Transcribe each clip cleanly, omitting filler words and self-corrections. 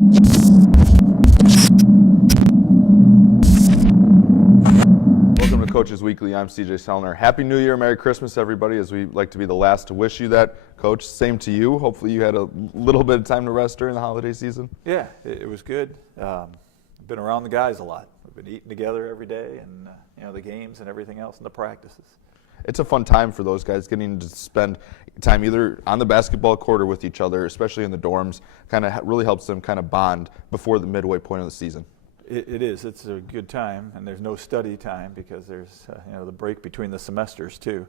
Welcome to Coaches Weekly. I'm CJ Sellner. Happy New Year, Merry Christmas, everybody, as we like to be the last to wish you that, Coach. Same to you. Hopefully you had a little bit of time to rest during the holiday season. Yeah, it was good. I've been around the guys a lot. We've been eating together every day, and the games and everything else and the practices. It's a fun time for those guys, getting to spend time either on the basketball court or with each other, especially in the dorms. Kind of really helps them kind of bond before the midway point of the season. It is. It's a good time, and there's no study time because there's the break between the semesters too.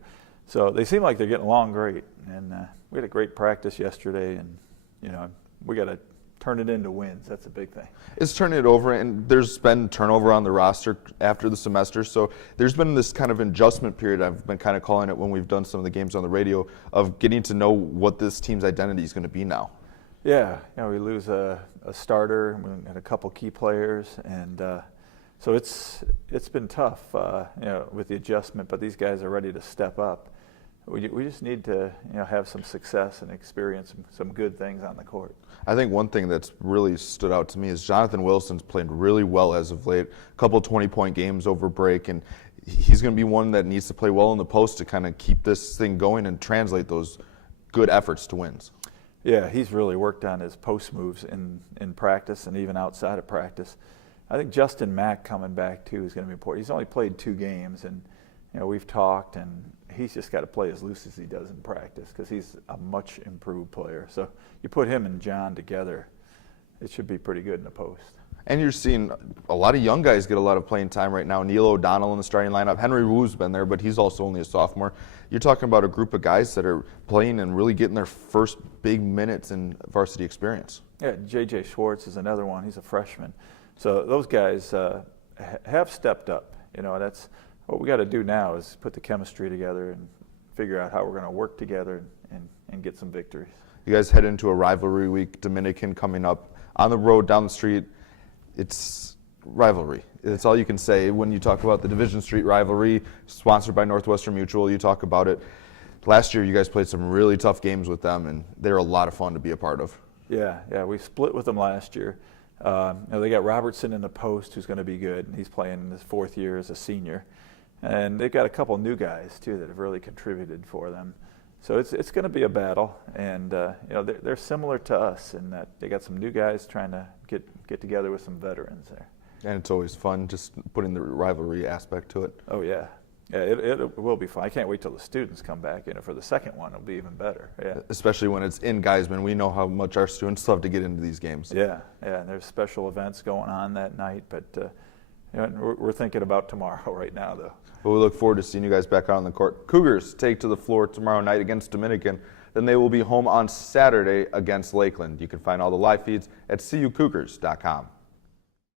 So they seem like they're getting along great, and we had a great practice yesterday, and we got to turn it into wins. That's a big thing. It's turning it over, and there's been turnover on the roster after the semester, so there's been this kind of adjustment period, I've been kind of calling it when we've done some of the games on the radio, of getting to know what this team's identity is going to be now. Yeah, we lose a starter and a couple key players, and so it's been tough, with the adjustment. But these guys are ready to step up. We just need to have some success and experience some good things on the court. I think one thing that's really stood out to me is Jonathan Wilson's played really well as of late. A couple 20-point games over break, and he's going to be one that needs to play well in the post to kind of keep this thing going and translate those good efforts to wins. Yeah, he's really worked on his post moves in practice and even outside of practice. I think Justin Mack coming back too is going to be important. He's only played 2 games, and we've talked, and he's just got to play as loose as he does in practice because he's a much improved player. So you put him and John together, it should be pretty good in the post. And you're seeing a lot of young guys get a lot of playing time right now. Neil O'Donnell in the starting lineup. Henry Wu's been there, but he's also only a sophomore. You're talking about a group of guys that are playing and really getting their first big minutes in varsity experience. Yeah, J.J. Schwartz is another one. He's a freshman. So those guys have stepped up. That's what we got to do now is put the chemistry together and figure out how we're going to work together and get some victories. You guys head into a rivalry week, Dominican coming up on the road down the street. It's rivalry. That's all you can say when you talk about the Division Street rivalry, sponsored by Northwestern Mutual. You talk about it. Last year, you guys played some really tough games with them, and they're a lot of fun to be a part of. Yeah, we split with them last year. They got Robertson in the post, who's going to be good, and he's playing in his 4th year as a senior. And they've got a couple new guys too that have really contributed for them. So it's going to be a battle, and they're similar to us in that they got some new guys trying to get together with some veterans there. And it's always fun just putting the rivalry aspect to it. Oh yeah, it will be fun. I can't wait till the students come back. For the second one, it'll be even better. Yeah, especially when it's in Geisman. We know how much our students love to get into these games. Yeah, and there's special events going on that night, but we're thinking about tomorrow right now, though. But we look forward to seeing you guys back out on the court. Cougars take to the floor tomorrow night against Dominican. Then they will be home on Saturday against Lakeland. You can find all the live feeds at CUCougars.com.